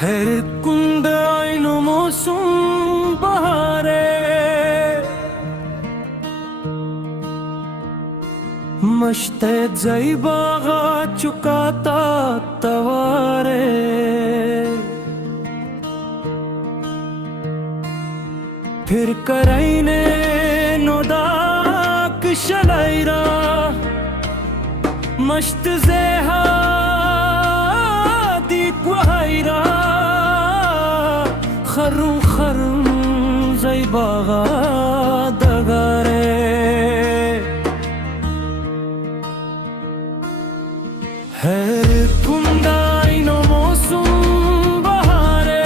her kunda ayno mosum bahare मश्ते ज़ैबागा चुकाता तवारे फिर कराइने नोदाक शलाइरा मश्त ज़ेहा दीक वहाइरा खरू खरूं ज़ैबागा दगारे her kunda ayno mosum bahare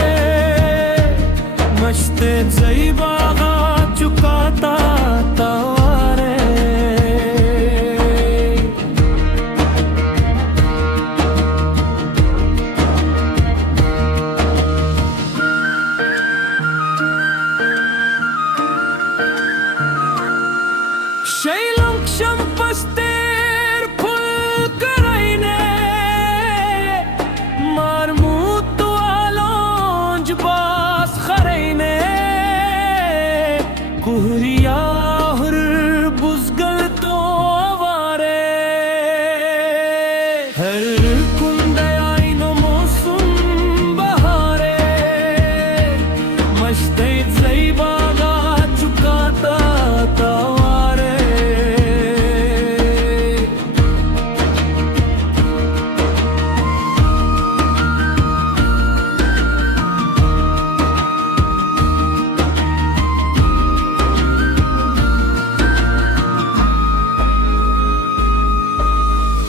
mashte zaibaga chukata taware shailong shampaste कुहरिया हर बुज़गल तो आवारे हर कुंडे आइनो मौसम बहारे मश्ते ज़ैबागा चुकाता तवारे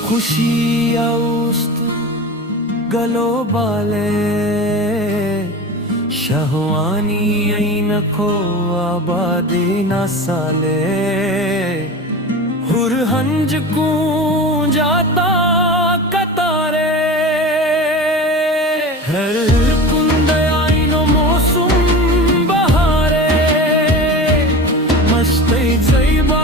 खुशी औस्त गलो बाले शहवानी ऐन को आबादी न साले हुर हंज को जाता कतारे हर कुंडे आइनो मौसम बहारे मस्ते ज़ैबा